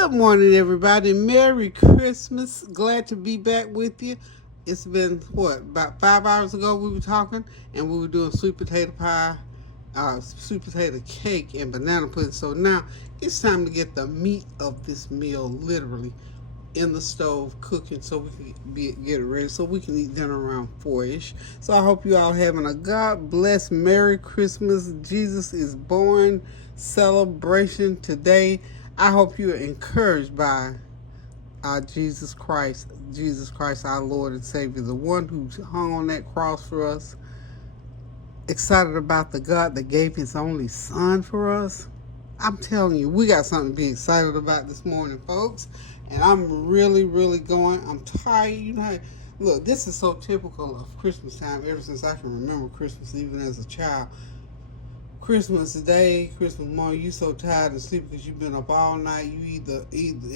Good morning, everybody. Merry Christmas. Glad to be back with you. It's been, about 5 hours ago we were talking, and we were doing sweet potato pie, sweet potato cake, and banana pudding. So now it's time to get the meat of this meal literally in the stove cooking so we can get it ready so we can eat dinner around 4-ish. So I hope you all having a God bless Merry Christmas. Jesus is born celebration today. I hope you are encouraged by Jesus Christ, our Lord and Savior, the one who hung on that cross for us. Excited about the God that gave his only son for us. I'm telling you, we got something to be excited about this morning, folks. And I'm really, really going. I'm tired. You know, look, this is so typical of Christmas time ever since I can remember Christmas, even as a child. Christmas Day, Christmas morning, you so tired and sleepy because you've been up all night. You either,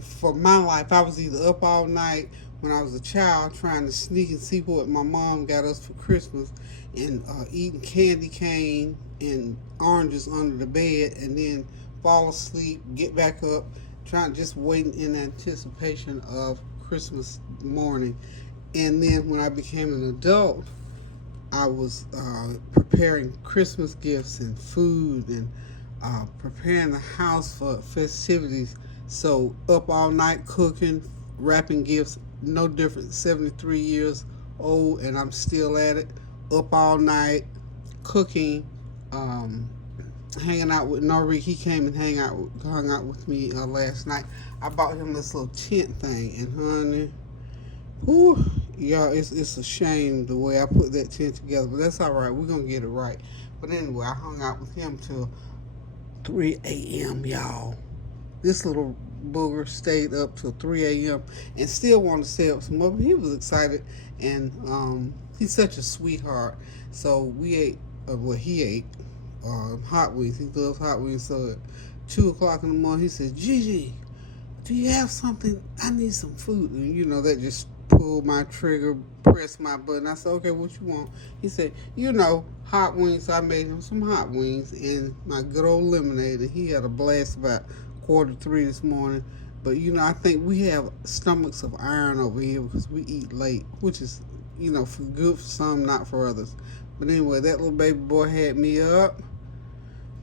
for my life, I was either up all night when I was a child trying to sneak and see what my mom got us for Christmas and eating candy cane and oranges under the bed and then fall asleep, get back up, just waiting in anticipation of Christmas morning. And then when I became an adult, I was preparing Christmas gifts and food and preparing the house for festivities. So up all night cooking, wrapping gifts, no different. 73 years old and I'm still at it. Up all night cooking, hanging out with Norrick. He came and hung out with me last night. I bought him this little tent thing, and honey, whew, y'all, it's a shame the way I put that tent together, but that's all right. We're gonna get it right. But anyway, I hung out with him till 3 a.m. Y'all, this little booger stayed up till 3 a.m. and still wanted to stay up some more. But he was excited, and he's such a sweetheart. So we ate. He ate hot wings. He loves hot wings. So at 2 o'clock in the morning, he said, "Gigi, do you have something? I need some food." And you know that just pulled my trigger, pressed my button. I said, "Okay, what you want?" He said, hot wings. So I made him some hot wings and my good old lemonade. And he had a blast about 2:45 this morning. But I think we have stomachs of iron over here because we eat late, which is, for good for some, not for others. But anyway, that little baby boy had me up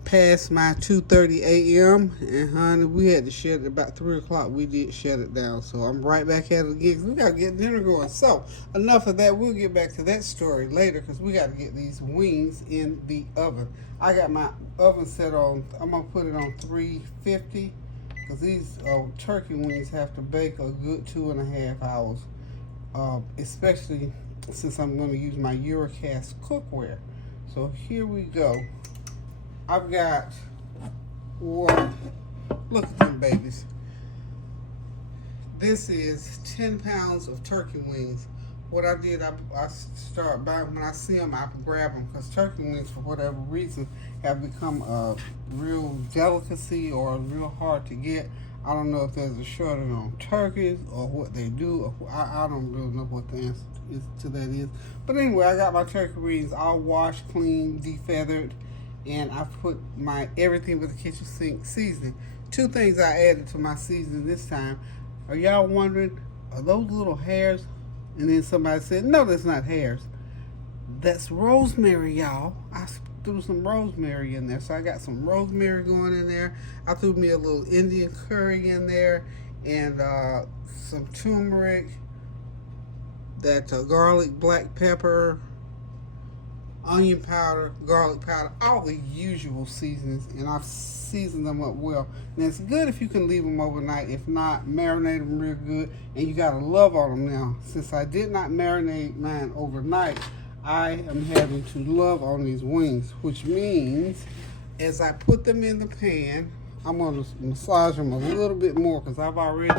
past my 2:30 a.m. and honey, we had to shut it about 3 o'clock. We did shut it down, so I'm right back at it again. We got to get dinner going. So enough of that. We'll get back to that story later because we got to get these wings in the oven. I got my oven set on. I'm gonna put it on 350 because these turkey wings have to bake a good 2.5 hours, especially since I'm going to use my Eurocast cookware. So here we go. I've got, look at them babies. This is 10 pounds of turkey wings. What I did, I start buying, when I see them, I grab them because turkey wings, for whatever reason, have become a real delicacy or real hard to get. I don't know if there's a shortage on turkeys or what they do. I don't really know what the answer to that is. But anyway, I got my turkey wings all washed, clean, defeathered. And I put my everything with the kitchen sink seasoning. 2 things I added to my seasoning this time. Are y'all wondering, are those little hairs? And then somebody said, no, that's not hairs. That's rosemary, y'all. I threw some rosemary in there. So I got some rosemary going in there. I threw me a little Indian curry in there and some turmeric, that garlic, black pepper, onion powder, garlic powder, all the usual seasonings, and I've seasoned them up well. And it's good if you can leave them overnight. If not, marinate them real good, and you gotta love on them now. Since I did not marinate mine overnight, I am having to love on these wings, which means as I put them in the pan, I'm gonna massage them a little bit more because I've already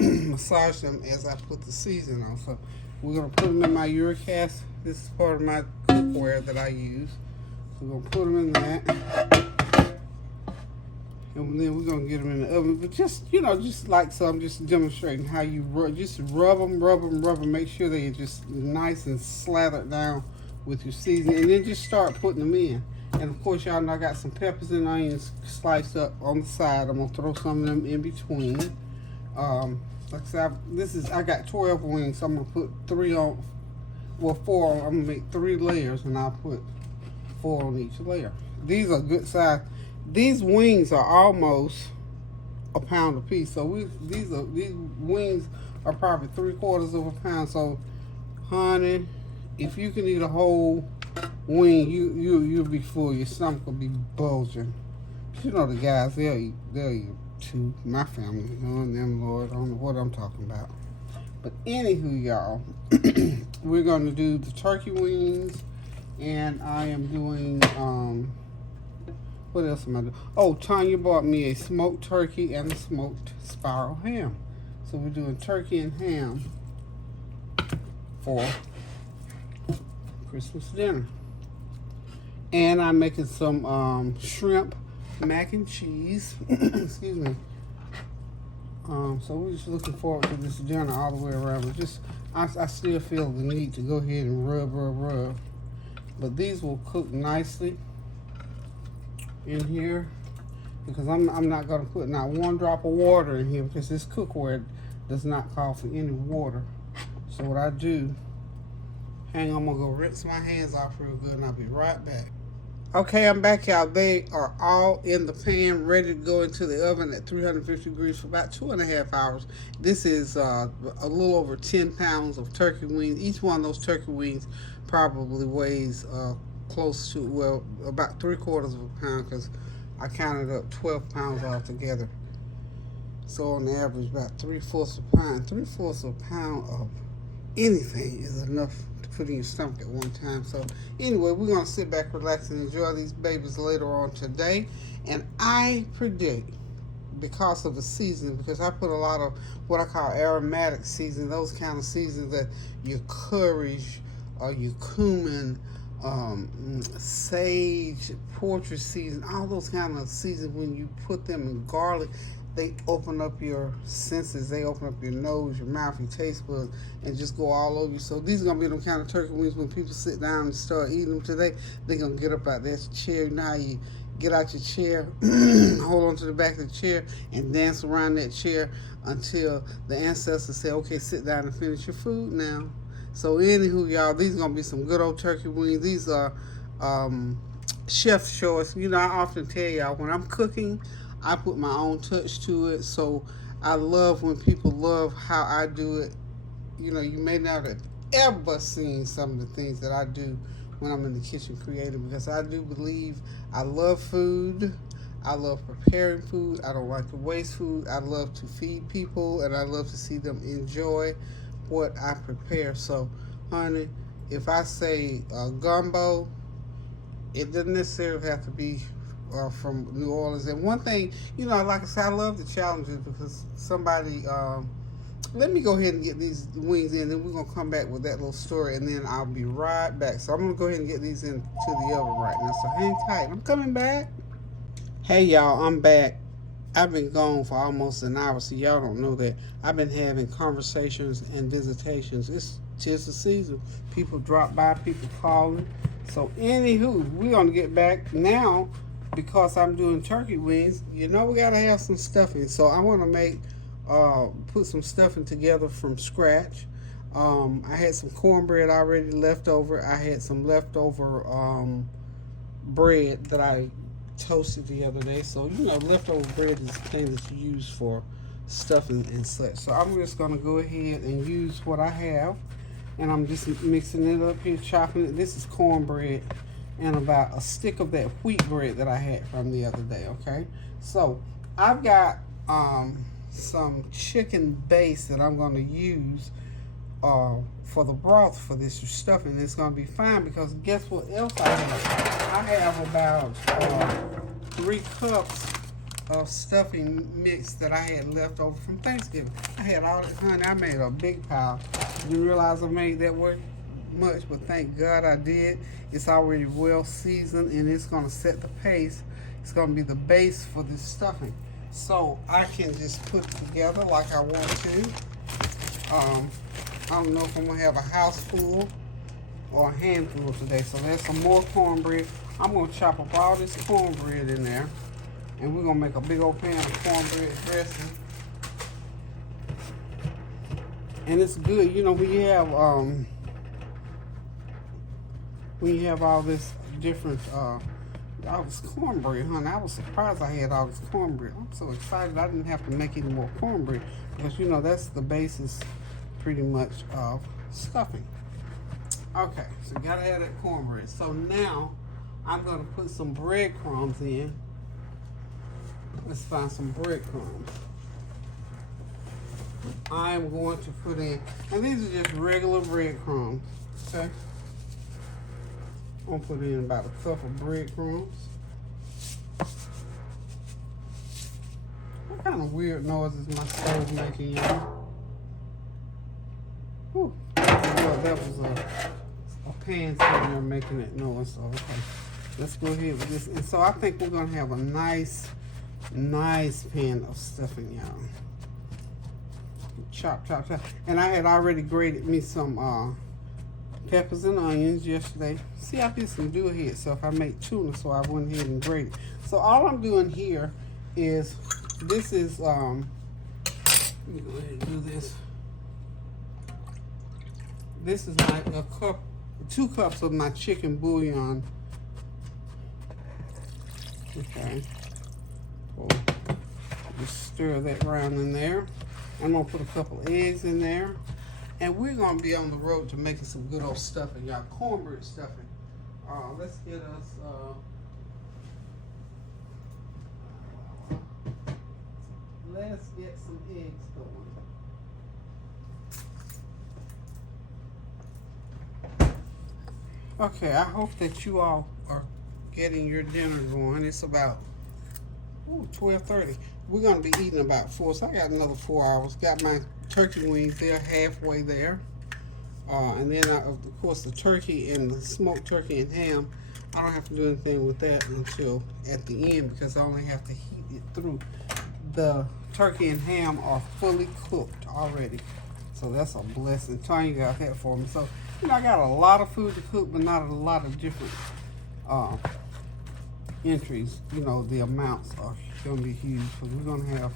massaged them as I put the seasoning on. So we're gonna put them in my Eurocast. This is part of my cookware that I use. So we're going to put them in that. And then we're going to get them in the oven. But just like so, I'm just demonstrating how you just rub them. Make sure they're just nice and slathered down with your seasoning. And then just start putting them in. And of course, y'all know I got some peppers and onions sliced up on the side. I'm gonna throw some of them in between. Like I said, I got 12 wings, so I'm gonna put 3 on, well 4 on. I'm gonna make 3 layers, and I'll put 4 on each layer. These are good size. These wings are almost a pound a piece. So these wings are probably 3/4 of a pound. So, honey, if you can eat a whole wing, you'll be full. Your stomach will be bulging. But you know the guys, they'll eat too. My family, and them, Lord, I don't know what I'm talking about. But anywho, y'all, we're gonna do the turkey wings, and I am doing what else am I doing? Oh, Tanya bought me a smoked turkey and a smoked spiral ham. So we're doing turkey and ham for Christmas dinner. And I'm making some shrimp mac and cheese. Excuse me. So we're just looking forward to this dinner all the way around. But I still feel the need to go ahead and rub. But these will cook nicely in here, because I'm not going to put not one drop of water in here, because this cookware does not call for any water. So what I do, hang on, I'm going to go rinse my hands off real good, and I'll be right back. Okay, I'm back, y'all. They are all in the pan, ready to go into the oven at 350 degrees for about 2.5 hours. This is a little over 10 pounds of turkey wings. Each one of those turkey wings probably weighs close to, well, about 3/4 of a pound, because I counted up 12 pounds altogether. So on average, about 3/4 of a pound. 3/4 of a pound of anything is enough to put in your stomach at one time. So anyway, we're going to sit back, relax, and enjoy these babies later on today. And I predict, because of the season, because I put a lot of what I call aromatic season, those kind of seasons that your curries or your cumin, sage, poultry season, all those kind of seasons, when you put them in garlic, they open up your senses. They open up your nose, your mouth, your taste buds, and just go all over you. So these are going to be them kind of turkey wings when people sit down and start eating them today. They're going to get up out their chair. Now you get out your chair, hold on to the back of the chair, and dance around that chair until the ancestors say, okay, sit down and finish your food now. So anywho, y'all, these are going to be some good old turkey wings. These are chef's choice. You know, I often tell y'all, when I'm cooking, I put my own touch to it. So I love when people love how I do it. You know, you may not have ever seen some of the things that I do when I'm in the kitchen creating, because I do believe I love food. I love preparing food. I don't like to waste food. I love to feed people, and I love to see them enjoy what I prepare. So, honey, if I say gumbo, it doesn't necessarily have to be from New Orleans. And one thing, you know, like I said, I love the challenges, because somebody, let me go ahead and get these wings in, and we're going to come back with that little story, and then I'll be right back. So I'm going to go ahead and get these into the oven right now. So hang tight. I'm coming back. Hey, y'all, I'm back. I've been gone for almost an hour, so y'all don't know that. I've been having conversations and visitations. It's just the season. People drop by, people calling. So anywho, we're going to get back now, because I'm doing turkey wings. You know, we got to have some stuffing. So I want to make, put some stuffing together from scratch. I had some cornbread already left over. I had some leftover bread that I toasted the other day. So, you know, leftover bread is the thing that you use for stuffing and such. So I'm just going to go ahead and use what I have, and I'm just mixing it up here, chopping it. This is cornbread and about a stick of that wheat bread that I had from the other day. Okay, so I've got some chicken base that I'm going to use for the broth for this stuffing. It's going to be fine, because guess what else I have? I have about 3 cups of stuffing mix that I had left over from Thanksgiving. I had all this, honey. I made a big pile. Didn't realize I made that much, but thank God I did. It's already well seasoned, and it's going to set the pace. It's going to be the base for this stuffing. So I can just put it together like I want to. I don't know if I'm going to have a house full or a handful today. So there's some more cornbread. I'm gonna chop up all this cornbread in there, and we're gonna make a big old pan of cornbread dressing. And it's good, you know, when you have all this different all this cornbread, honey. I was surprised I had all this cornbread. I'm so excited I didn't have to make any more cornbread, because you know that's the basis pretty much of stuffing. Okay, so gotta have that cornbread. So now I'm gonna put some breadcrumbs in. Let's find some breadcrumbs. I am going to put in, and these are just regular breadcrumbs, okay? I'm gonna put in about a cup of breadcrumbs. What kind of weird noises my stove making, y'all? Whew. Well, that was a pan sitting there making that noise, so okay. Let's go ahead with this. And so I think we're gonna have a nice pan of stuffing, y'all. Chop, chop, chop. And I had already grated me some peppers and onions yesterday. See, I did some do-ahead stuff. I made tuna, so I went ahead and grated. So all I'm doing here is, this is, let me go ahead and do this. This is my 2 cups of my chicken bouillon. Okay. So just stir that around in there. I'm gonna put a couple eggs in there. And we're gonna be on the road to making some good old stuffing, y'all. Cornbread stuffing. Let's get us let's get some eggs going. Okay, I hope that you all are getting your dinner going. It's about 12:30. We're gonna be eating about 4, so I got another 4 hours. Got my turkey wings there, halfway there. And then, of course, the turkey and the smoked turkey and ham, I don't have to do anything with that until at the end, because I only have to heat it through. The turkey and ham are fully cooked already. So that's a blessing. Tanya got that for me. So, you know, I got a lot of food to cook, but not a lot of different entries. You know, the amounts are going to be huge, because we're going to have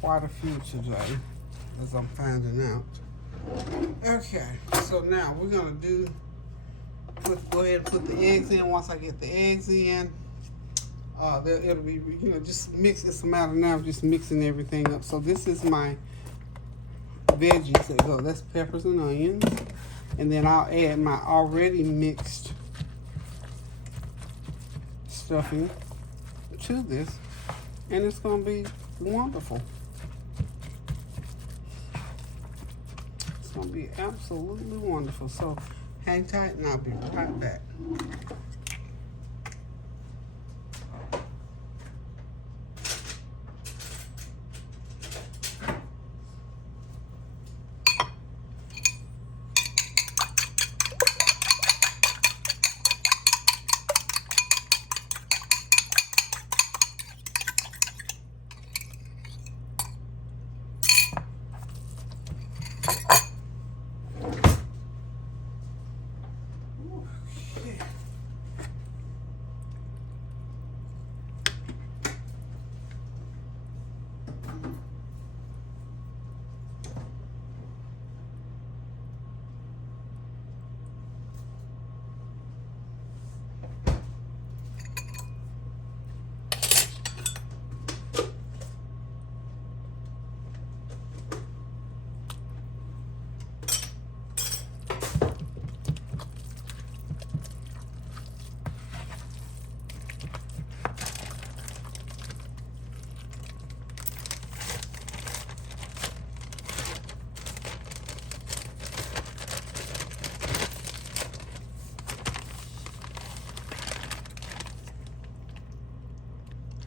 quite a few today, as I'm finding out. Okay, so now we're going to go ahead and put the eggs in. Once I get the eggs in, it'll be, you know, just mix this amount of now, just mixing everything up. So this is my veggies that go. That's peppers and onions. And then I'll add my already mixed stuffing to this, and it's going to be wonderful. It's going to be absolutely wonderful. So hang tight and I'll be right back.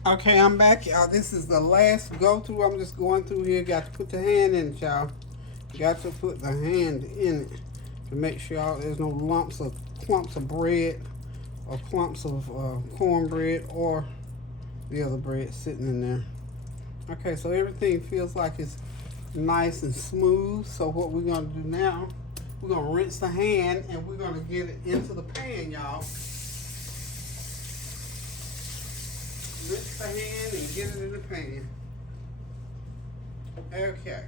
Okay, I'm back, y'all. This is the last go through. I'm just going through here. Got to put the hand in it, y'all. Got to put the hand in it to make sure there's no lumps or clumps of bread or clumps of cornbread or the other bread sitting in there. Okay, so everything feels like it's nice and smooth. So what we're going to do now, we're going to rinse the hand and we're going to get it into the pan, y'all. rinse the hand and get it in the pan. Okay.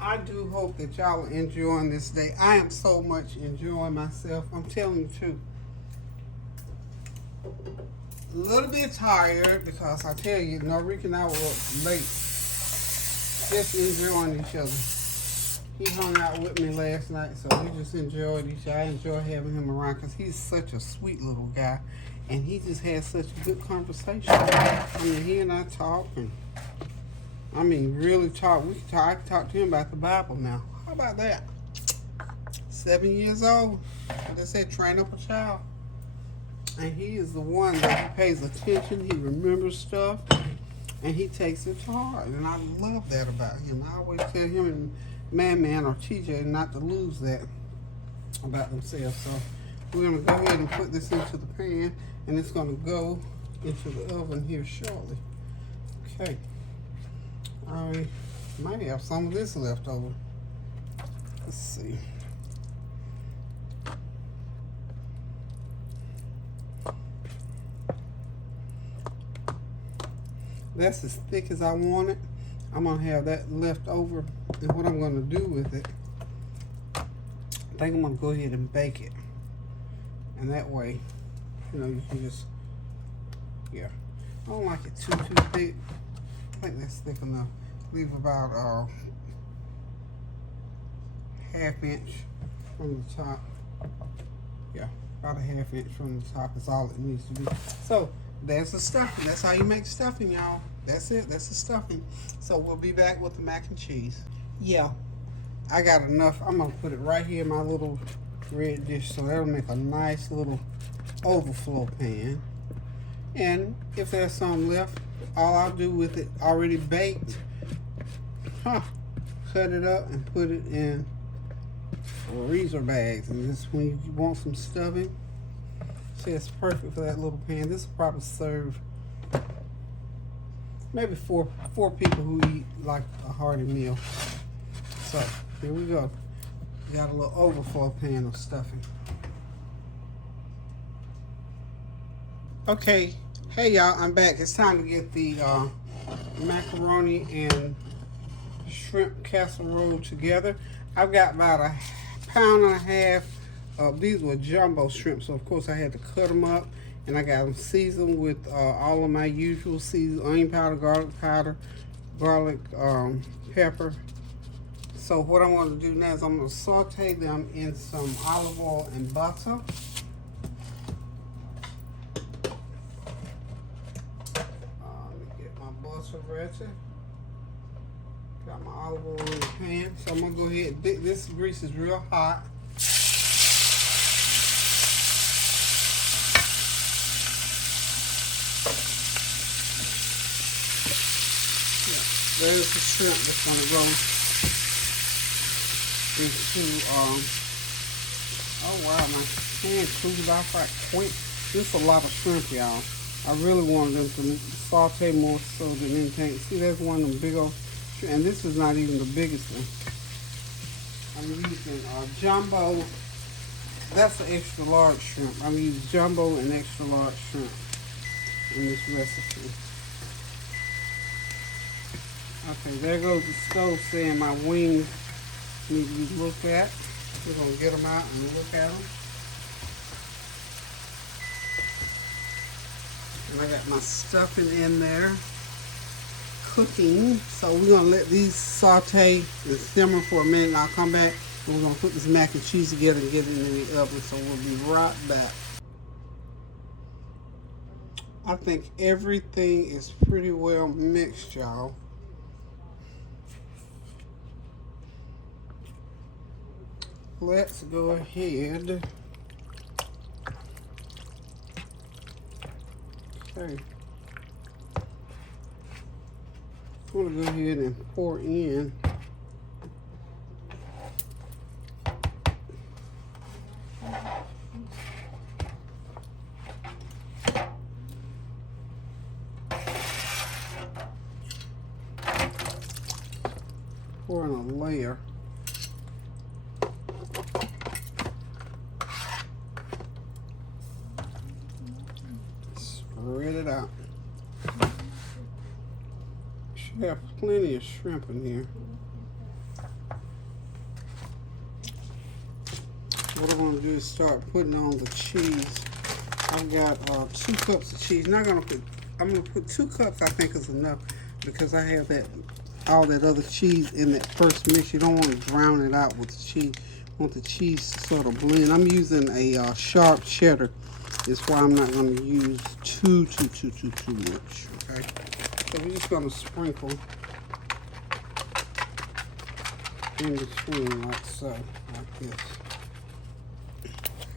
I do hope that y'all are enjoying this day. I am so much enjoying myself. I'm telling you the truth. A little bit tired because I tell you, Norika and I were up late just enjoying each other. He hung out with me last night, so we just enjoyed each other. I enjoy having him around because he's such a sweet little guy, and he just has such a good conversation. I mean, he and I talk, and I mean, really talk. We can talk. I can talk to him about the Bible now. How about that? 7 years old. Like I said, train up a child. And he is the one that he pays attention. He remembers stuff, and he takes it to heart. And I love that about him. I always tell him and Man or TJ not to lose that about themselves. So we're going to go ahead and put this into the pan, and it's going to go into the oven here shortly. Okay. I might have some of this left over. Let's see. That's as thick as I want it. I'm going to have that left over. And what I'm going to do with it, I think I'm going to go ahead and bake it. And that way, you know, you can just, yeah. I don't like it too thick. I think that's thick enough. Leave about ½ inch from the top. Yeah, about a ½ inch from the top is all it needs to be. So there's the stuffing. That's how you make stuffing, y'all. That's it. That's the stuffing. So we'll be back with the mac and cheese. Yeah, I got enough. I'm gonna put it right here in my little red dish, so that'll make a nice little overflow pan. And if there's some left, all I'll do with it already baked, cut it up and put it in freezer bags. And this, when you want some stuffing, see, it's perfect for that little pan. This will probably serve maybe four people who eat like a hearty meal. So here we go. Got a little overflow pan of stuffing. Okay, hey y'all, I'm back. It's time to get the macaroni and shrimp casserole together. I've got about a pound and a half of these were jumbo shrimp, so of course I had to cut them up, and I got them seasoned with all of my usual seasons: onion powder, garlic pepper. So what I want to do now is I'm going to saute them in some olive oil and butter. Let me get my butter ready. Got my olive oil in the pan. So I'm going to go ahead. This grease is real hot. Yeah, there's the shrimp that's going to go into, oh wow, my pan cooled off right quick. This is a lot of shrimp, y'all. I really wanted them to saute more so than anything. See, there's one of them big old shrimp, and this is not even the biggest one. I'm using jumbo. That's an extra large shrimp. I'm using jumbo and extra large shrimp in this recipe. Okay, there goes the stove saying my wings need to be looked at. We're going to get them out and look at them. And I got my stuffing in there cooking. So we're going to let these saute and simmer for a minute, and I'll come back and we're going to put this mac and cheese together and get it in the oven. So we'll be right back. I think everything is pretty well mixed, y'all. Let's go ahead. Okay. I'm going to go ahead and pour in a layer. should have plenty of shrimp in here. What I'm going to do is start putting on the cheese. I've got 2 cups of cheese. I'm going to put 2 cups, I think is enough, because I have all that other cheese in that first mix. You don't want to drown it out with the cheese. You want the cheese to sort of blend. I'm using a sharp cheddar. That's why I'm not going to use too much. Okay, so we're just going to sprinkle in between like so, like this.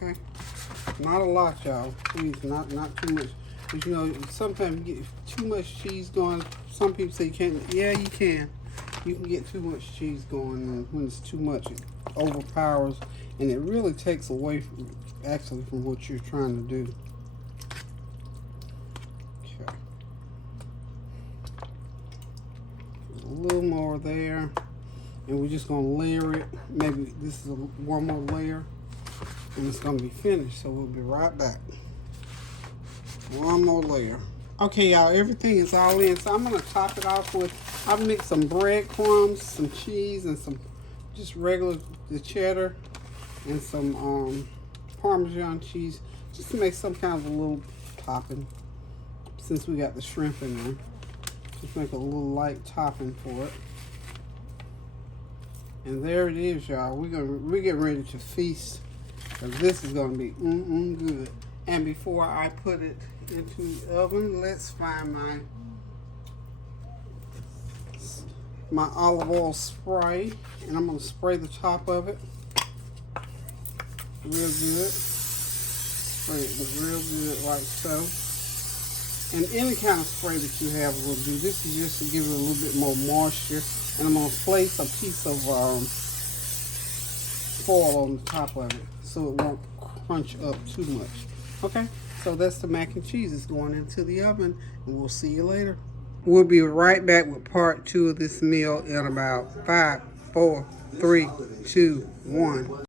Okay, not a lot, y'all. Please, not too much. But you know, sometimes you get too much cheese going. Some people say you can't. Yeah, you can. You can get too much cheese going, and when it's too much, it overpowers, and it really takes away from what you're trying to do. Okay, a little more there, and we're just gonna layer it. Maybe this is one more layer, and it's gonna be finished. So we'll be right back. One more layer. Okay, y'all, everything is all in, so I'm gonna top it off with, I've mixed some breadcrumbs, some cheese, and some just regular the cheddar, and some Parmesan cheese, just to make some kind of a little topping. Since we got the shrimp in there, just make a little light topping for it. And there it is, y'all. We're getting ready to feast, because this is gonna be good. And before I put it into the oven, let's find my olive oil spray, and I'm going to spray the top of it real good. Spray it real good like so. And any kind of spray that you have will do. This is just to give it a little bit more moisture. And I'm going to place a piece of foil on the top of it so it won't crunch up too much. Okay, so that's the mac and cheese. It's going into the oven, and we'll see you later. We'll be right back with part 2 of this meal in about 5, 4, 3, 2, 1.